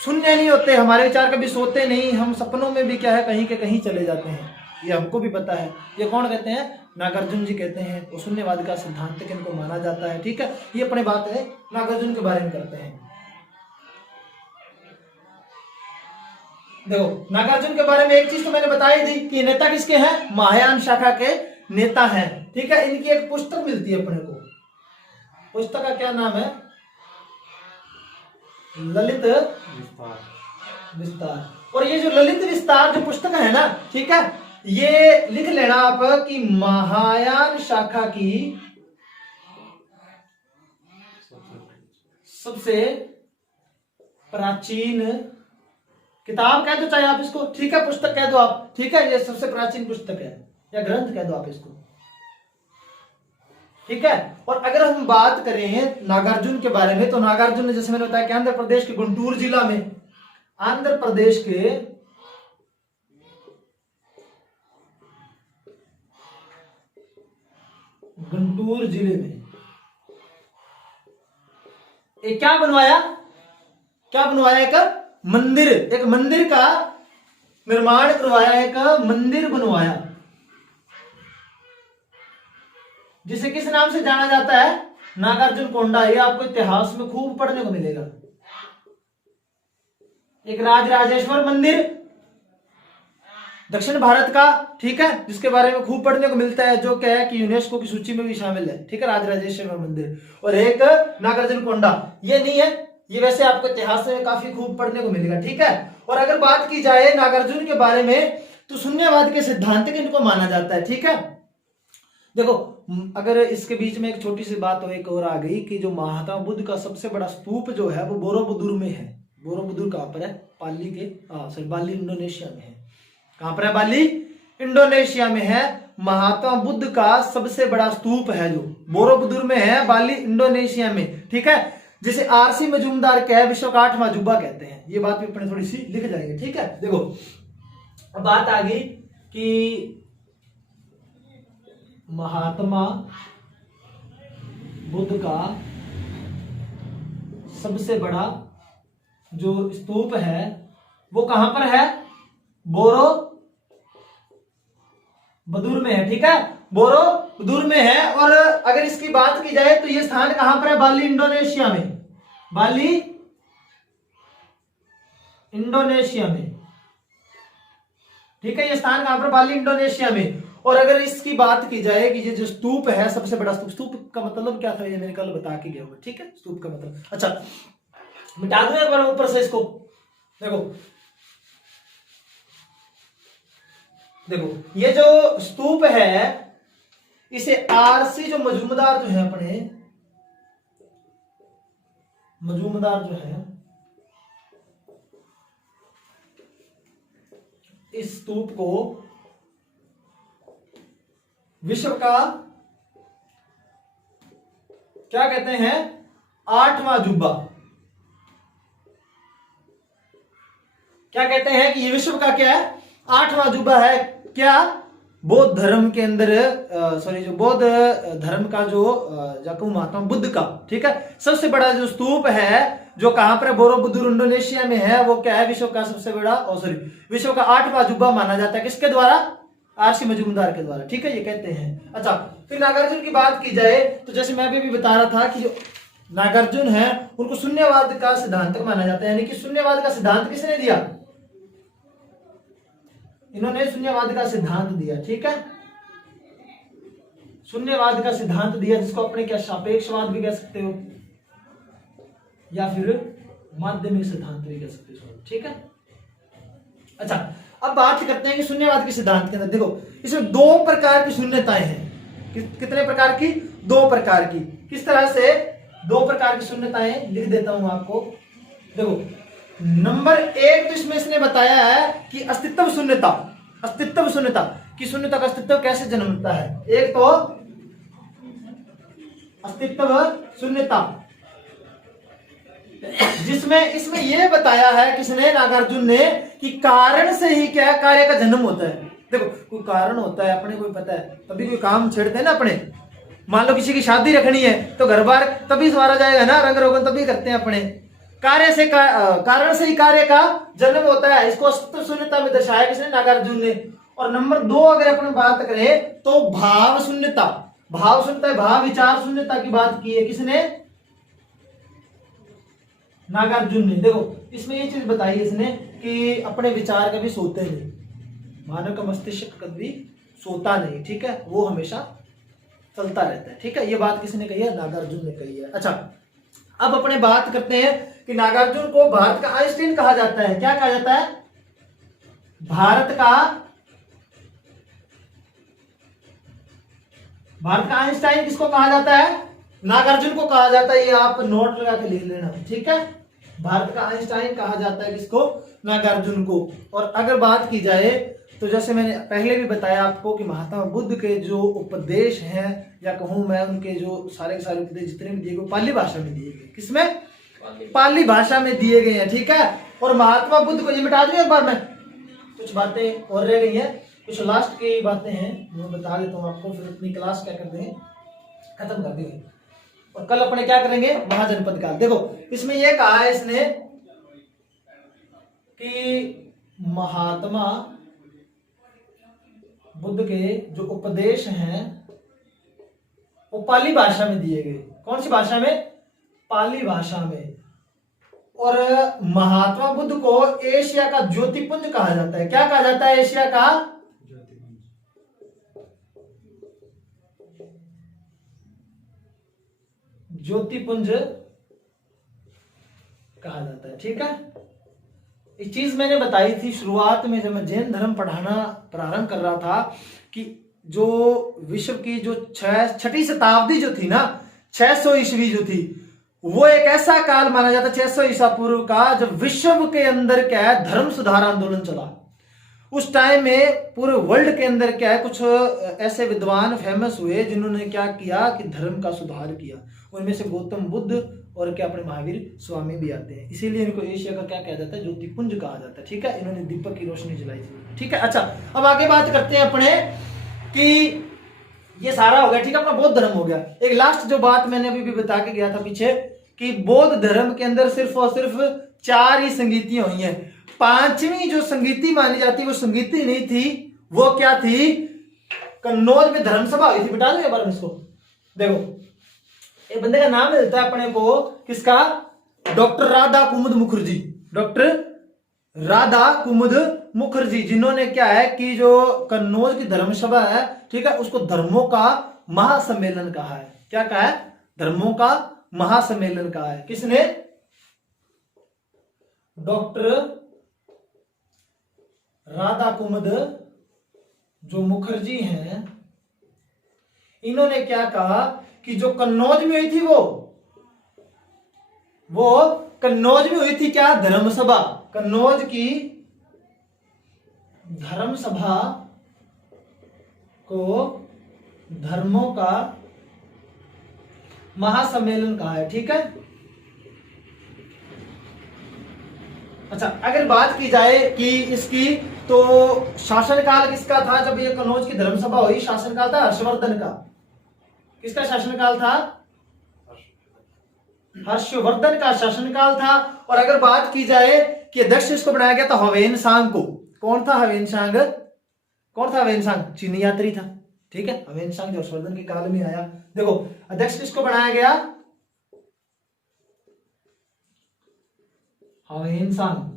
शून्य नहीं होते, हमारे विचार कभी सोते नहीं, हम सपनों में भी क्या है कहीं के कहीं चले जाते हैं, ये हमको भी पता है। ये कौन कहते हैं? नागार्जुन जी कहते हैं। वो शून्यवाद का सिद्धांत किनको माना जाता है, ठीक है। ये अपने बात है नागार्जुन के बारे में करते हैं। देखो, नागार्जुन के बारे में एक चीज तो मैंने बताई थी कि नेता किसके हैं? महायान शाखा के नेता हैं, ठीक है। इनकी एक पुस्तक मिलती है अपने को, पुस्तक का क्या नाम है? ललित विस्तार। और ये जो ललित विस्तार जो पुस्तक है ना, ठीक है, ये लिख लेना आप कि महायान शाखा की सबसे प्राचीन किताब कह दो चाहे आप इसको, ठीक है, पुस्तक कह दो आप, ठीक है। ये सबसे प्राचीन पुस्तक है या ग्रंथ कह दो आप इसको, ठीक है। और अगर हम बात करें नागार्जुन के बारे में तो नागार्जुन ने, जैसे मैंने बताया कि आंध्र प्रदेश के गुंटूर जिला में, आंध्र प्रदेश के गुंटूर जिले में एक क्या बनवाया? एक मंदिर का निर्माण करवाया, एक मंदिर बनवाया, जिसे किस नाम से जाना जाता है? नागार्जुन कोंडा। ये आपको इतिहास में खूब पढ़ने को मिलेगा। एक राजराजेश्वर मंदिर, दक्षिण भारत का, ठीक है, जिसके बारे में खूब पढ़ने को मिलता है, जो क्या है कि यूनेस्को की सूची में भी शामिल है, ठीक है, राजराजेश्वर मंदिर। और एक नागार्जुनकोंडा, ये नहीं है, ये वैसे आपको इतिहास में काफी खूब पढ़ने को मिलेगा, ठीक है। और अगर बात की जाए नागार्जुन के बारे में, तो शून्यवाद के सिद्धांत इनको माना जाता है, ठीक है। देखो, अगर इसके बीच में एक छोटी सी बात एक और आ गई कि जो महात्मा बुद्ध का सबसे बड़ा स्तूप जो है वो बोरोबुदुर में है। बोरोबुदुर कहां पर है? बाली के सॉरी बाली इंडोनेशिया में है। कहां पर है? बाली इंडोनेशिया में है। महात्मा बुद्ध का सबसे बड़ा स्तूप है जो बोरोबुदुर में है, बाली इंडोनेशिया में, ठीक है, जिसे आरसी मजूमदार का विश्व का 8वां अजूबा कहते हैं। ये बात भी अपने थोड़ी सी लिख जाएंगे, ठीक है। देखो, अब बात आ गई कि महात्मा बुद्ध का सबसे बड़ा जो स्तूप है वो कहां पर है? बोरोबुदुर में है, ठीक है, बोरोबुदुर में है। और अगर इसकी बात की जाए तो ये स्थान कहां पर है? बाली इंडोनेशिया में, बाली इंडोनेशिया में, ठीक है, ये स्थान कहां पर? बाली इंडोनेशिया में। और अगर इसकी बात की जाए कि ये जो स्तूप है सबसे बड़ा स्तूप, स्तूप का मतलब क्या था ये मैंने कल बता के गया हूँ, ठीक है, स्तूप का मतलब। अच्छा, मिटा दूं एक बार ऊपर से इसको। देखो ये जो स्तूप है इसे आरसी जो मजूमदार जो है अपने मजूमदार जो है इस स्तूप को विश्व का क्या कहते हैं? 8वां अजूबा। क्या कहते हैं कि ये विश्व का क्या है? 8वां अजूबा है। क्या? बौद्ध धर्म के अंदर जो बौद्ध धर्म का जो जाकू महात्मा बुद्ध का, ठीक है, सबसे बड़ा जो स्तूप है जो कहां पर? बोरोबुदुर इंडोनेशिया में है। वो क्या है? विश्व का सबसे बड़ा विश्व का 8वां अजूबा माना जाता है। किसके द्वारा? आरसी मजूमदार के द्वारा, ठीक है, ये कहते हैं। अच्छा, फिर नागार्जुन की बात की जाए तो जैसे मैं भी बता रहा था कि जो नागार्जुन है उनको शून्यवाद का सिद्धांत माना जाता है। यानी कि शून्यवाद का सिद्धांत किसने दिया? इन्होंने शून्यवाद का सिद्धांत दिया, ठीक है, शून्यवाद का सिद्धांत दिया, जिसको अपने क्या सापेक्षवाद भी कह सकते हो या फिर माध्यमिक सिद्धांत भी कह सकते हो, ठीक है। अच्छा, अब बात करते हैं कि शून्यवाद के सिद्धांत के अंदर देखो इसमें 2 प्रकार की शून्यताएं हैं। कितने प्रकार की? 2 प्रकार की। किस तरह से? 2 प्रकार की शून्यताएं लिख देता हूं आपको। देखो, नंबर 1 तो इसमें इसने बताया है कि अस्तित्व शून्यता की शून्यता का अस्तित्व कैसे जन्मता है। एक तो अस्तित्व शून्यता, जिसमें इसमें यह बताया है किसने? नागार्जुन ने, कि कारण से ही क्या कार्य का जन्म होता है। देखो, कोई कारण होता है, अपने को पता है, तभी कोई काम छेड़ते हैं ना अपने। मान लो किसी की शादी रखनी है तो घर बार तभी सवारा जाएगा ना, रंग रोगन तभी करते हैं अपने। कारण से ही कार्य का जन्म होता है। इसको अस्तित्व शून्यता में दर्शाया किसने? नागार्जुन ने। और नंबर 2 अगर अपन बात करें तो भाव शून्यता, भाव विचार शून्यता की बात की है किसने? नागार्जुन ने। देखो, इसमें ये चीज बताई इसने कि अपने विचार कभी सोते नहीं, मानव का मस्तिष्क कभी सोता नहीं, ठीक है, वो हमेशा चलता रहता है, ठीक है। ये बात किसने कही है? नागार्जुन ने कही है। अच्छा, अब अपने बात करते हैं कि नागार्जुन को भारत का आइंस्टाइन कहा जाता है। क्या कहा जाता है? भारत का आइंस्टाइन किसको कहा जाता है? नागार्जुन को कहा जाता है। ये आप नोट लगा के लिख लेना, ठीक है। भारत का आइंस्टाइन कहा जाता है किसको? नागार्जुन को। और अगर बात की जाए तो जैसे मैंने पहले भी बताया आपको कि महात्मा बुद्ध के जो उपदेश हैं, या कहूं मैं उनके जो सारे के सारे उपदेश जितने भी दिए गए पाली भाषा में दिए गए। किसमें? पाली भाषा में दिए गए हैं, ठीक है। और महात्मा बुद्ध को ये मिटा दूं एक बार मैं, कुछ बातें और रह गई हैं, कुछ लास्ट की बातें हैं मैं बता देता हूँ आपको, फिर अपनी क्लास क्या कर देंगे, खत्म कर देंगे। और कल अपने क्या करेंगे? महाजनपद काल। देखो, इसमें यह कहा है इसने कि महात्मा बुद्ध के जो उपदेश हैं वो पाली भाषा में दिए गए। कौन सी भाषा में? पाली भाषा में। और महात्मा बुद्ध को एशिया का ज्योतिपुंज कहा जाता है। क्या कहा जाता है? एशिया का ज्योतिपुंज कहा जाता है। ठीक है, एक चीज मैंने बताई थी शुरुआत में जब मैं जैन धर्म पढ़ाना प्रारंभ कर रहा था कि जो विश्व की जो छठी शताब्दी जो थी ना, 600 ईस्वी जो थी, वो एक ऐसा काल माना जाता है 600 ईसा पूर्व का जब विश्व के अंदर क्या है धर्म सुधार आंदोलन चला। उस टाइम में पूरे वर्ल्ड के अंदर क्या है कुछ ऐसे विद्वान फेमस हुए जिन्होंने क्या किया कि धर्म का सुधार किया। उनमें से गौतम बुद्ध और क्या अपने महावीर स्वामी भी आते हैं, इसीलिए इनको एशिया का क्या कहा जाता है? ज्योतिपुंज कहा जाता है। ठीक है, इन्होंने दीपक की रोशनी जलाई थी। ठीक है, अच्छा अब आगे बात करते हैं अपने कि ये सारा हो गया। ठीक है, अपना बौद्ध धर्म हो गया। एक लास्ट जो बात मैंने अभी भी बता के गया था पीछे कि बौद्ध धर्म के अंदर सिर्फ और सिर्फ 4 ही संगीतियां हुई हैं। 5वीं जो संगीति मानी जाती वो संगीति नहीं थी, वो क्या थी? कन्नौज में धर्म सभा हुई थी। बिटा दो एक बार इसको। देखो एक बंदे का नाम मिलता है अपने को, किसका? डॉक्टर राधा कुमुद मुखर्जी। डॉक्टर राधा कुमुद मुखर्जी, जिन्होंने क्या है कि जो कन्नौज की धर्म सभा है, ठीक है, उसको धर्मों का महासम्मेलन कहा है। क्या कहा है? धर्मों का महासम्मेलन कहा है। किसने? डॉक्टर राधा कुमुद जो मुखर्जी हैं, इन्होंने क्या कहा कि जो कन्नौज में हुई थी वो कन्नौज में हुई थी क्या? धर्म सभा। कन्नौज की धर्म सभा को धर्मों का महासम्मेलन कहा है। ठीक है, अच्छा अगर बात की जाए कि इसकी, तो शासनकाल किसका था जब ये कन्नौज की धर्म सभा हुई? शासनकाल था हर्षवर्धन का। किसका शासनकाल था? हर्षवर्धन का शासनकाल था। और अगर बात की जाए कि अध्यक्ष इसको बनाया गया था ह्वेनसांग को। कौन था ह्वेनसांग? कौन था ह्वेनसांग? चीनी यात्री था। ठीक है, ह्वेनसांग जो हर्षवर्धन के काल में आया। देखो अध्यक्ष किसको बनाया गया? ह्वेनसांग।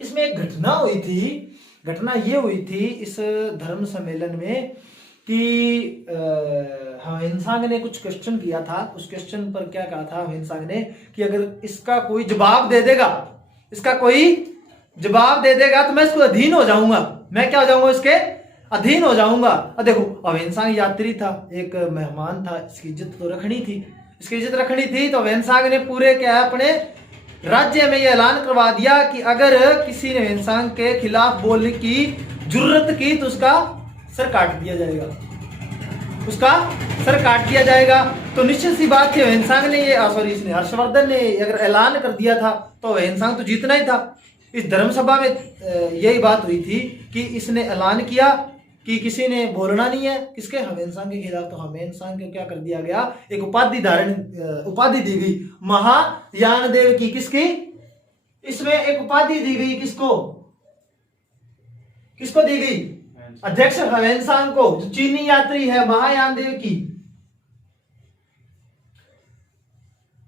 इसमें एक घटना हुई थी। घटना ये हुई थी इस धर्म सम्मेलन में कि ह्वेनसांग ने कुछ क्वेश्चन किया था। उस क्वेश्चन पर क्या कहा था ह्वेनसांग ने कि अगर इसका कोई जवाब दे देगा, इसका कोई जवाब दे देगा तो मैं इसको अधीन हो जाऊंगा। मैं क्या हो जाऊंगा? इसके अधीन हो जाऊंगा। अब देखो ह्वेनसांग यात्री था, एक मेहमान था, इसकी इज्जत तो रखनी थी। इसकी इज्जत रखनी थी तो ह्वेनसांग ने पूरे क्या है अपने राज्य में यह ऐलान करवा दिया कि अगर किसी ने ह्वेनसांग के खिलाफ बोलने की जुर्रत की तो उसका सर काट दिया जाएगा। उसका सर काट दिया जाएगा। तो निश्चित सी बात थी ह्वेनसांग ने ये इसने हर्षवर्धन ने अगर ऐलान कर दिया था तो ह्वेनसांग तो जीतना ही था। इस धर्म सभा में यही बात हुई थी कि इसने ऐलान किया कि किसी ने बोलना नहीं है किसके? ह्वेनसांग के खिलाफ। तो ह्वेनसांग को क्या कर दिया गया? एक उपाधि दी गई महायान देव की। किसकी? इसमें एक उपाधि दी गई। किसको? किसको दी गई? अध्यक्ष ह्वेनसांग को, जो चीनी यात्री है महायान देव की।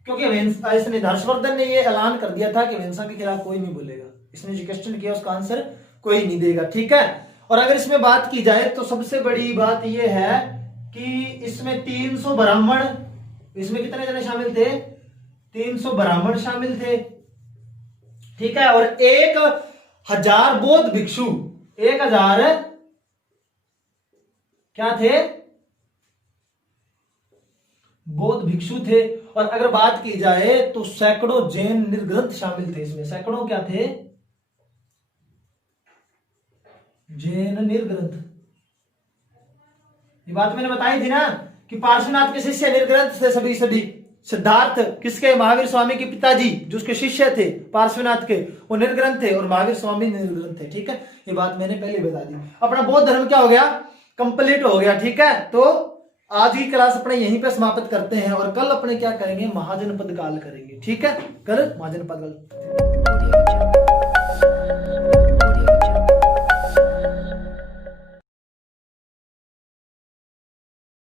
क्योंकि इसने हर्षवर्धन ने ये ऐलान कर दिया था कि ह्वेनसांग के खिलाफ कोई नहीं बोलेगा। इसने जो क्वेश्चन किया उसका आंसर कोई नहीं देगा। ठीक है, और अगर इसमें बात की जाए तो सबसे बड़ी बात यह है कि इसमें 300 ब्राह्मण, इसमें कितने जने शामिल थे? 300 ब्राह्मण शामिल थे। ठीक है, और 1000 बौद्ध भिक्षु, 1000 क्या थे? बौद्ध भिक्षु थे। और अगर बात की जाए तो सैकड़ों जैन निर्ग्रंथ शामिल थे। इसमें सैकड़ों क्या थे? जैन निर्ग्रंथ। ये बात मैंने बताई थी ना कि पार्श्वनाथ के शिष्य निर्ग्रंथ थे सभी। सिद्धार्थ किसके? महावीर स्वामी के पिताजी जो उसके शिष्य थे पार्श्वनाथ के, वो निर्ग्रंथ थे और महावीर स्वामी निर्ग्रंथ थे। ठीक है, ये बात मैंने पहले बता दी। अपना बौद्ध धर्म क्या हो गया? कंप्लीट हो गया। ठीक है, तो आज की क्लास अपने यहीं पे समाप्त करते हैं और कल अपने क्या करेंगे? महाजनपद काल करेंगे। ठीक है, कल महाजनपद काल।